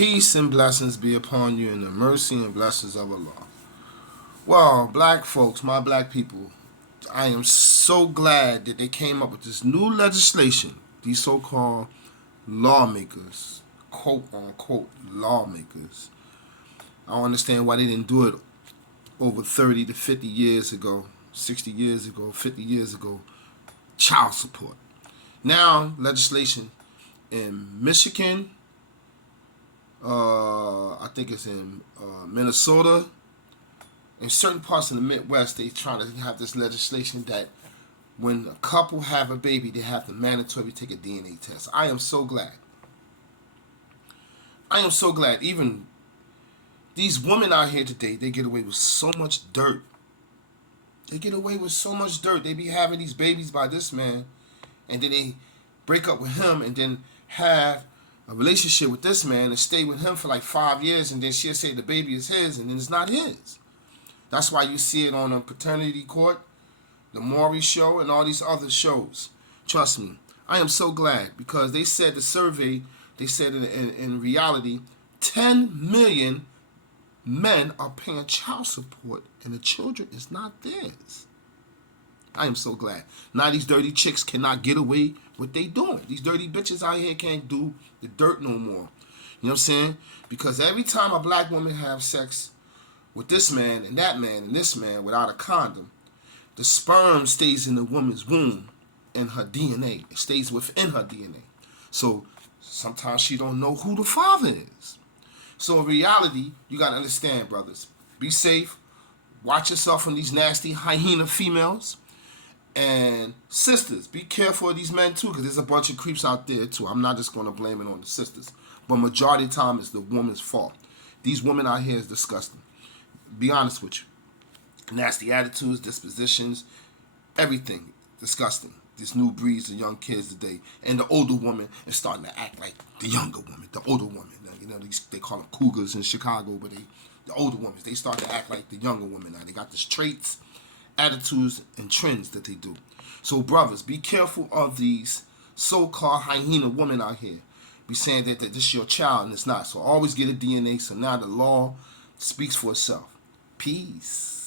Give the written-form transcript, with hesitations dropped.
Peace and blessings be upon you in the mercy and blessings of Allah. Well, black folks, my black people, I am so glad that they came up with this new legislation. These so-called lawmakers, quote unquote lawmakers. I don't understand why they didn't do it over 30 to 50 years ago, 60 years ago, 50 years ago. Child support. Now, legislation in Michigan, I think it's in Minnesota, in certain parts of the Midwest, they trying to have this legislation that when a couple have a baby, they have to mandatory take a DNA test. I am so glad. I am so glad. Even these women out here today, they get away with so much dirt. They get away with so much dirt. They be having these babies by this man, and then they break up with him, and then have a relationship with this man and stay with him for like 5 years, and then she'll say the baby is his, and then it's not his. That's why you see it on a paternity court, the Maury Show, and all these other shows. Trust me, I am so glad, because they said the survey, they said in reality, 10 million men are paying child support, and the children is not theirs. I am so glad. Now these dirty chicks cannot get away with what they doing. These dirty bitches out here can't do the dirt no more. You know what I'm saying? Because every time a black woman have sex with this man and that man and this man without a condom, the sperm stays in the woman's womb and her DNA. It stays within her DNA. So sometimes she don't know who the father is. So in reality, you got to understand, brothers. Be safe. Watch yourself from these nasty hyena females. And sisters, be careful of these men too, because there's a bunch of creeps out there too. I'm not just going to blame it on the sisters. But majority of the time, it's the woman's fault. These women out here is disgusting. Be honest with you. Nasty attitudes, dispositions, everything. Disgusting. This new breeds of young kids today. And the older woman is starting to act like the younger woman, the older woman. You know, they call them cougars in Chicago, but the older women, they start to act like the younger women now. They got these traits, attitudes, and trends that they do. So brothers, be careful of these so-called hyena women out here. Be saying that this is your child and it's not. So always get a DNA. So now the law speaks for itself. Peace.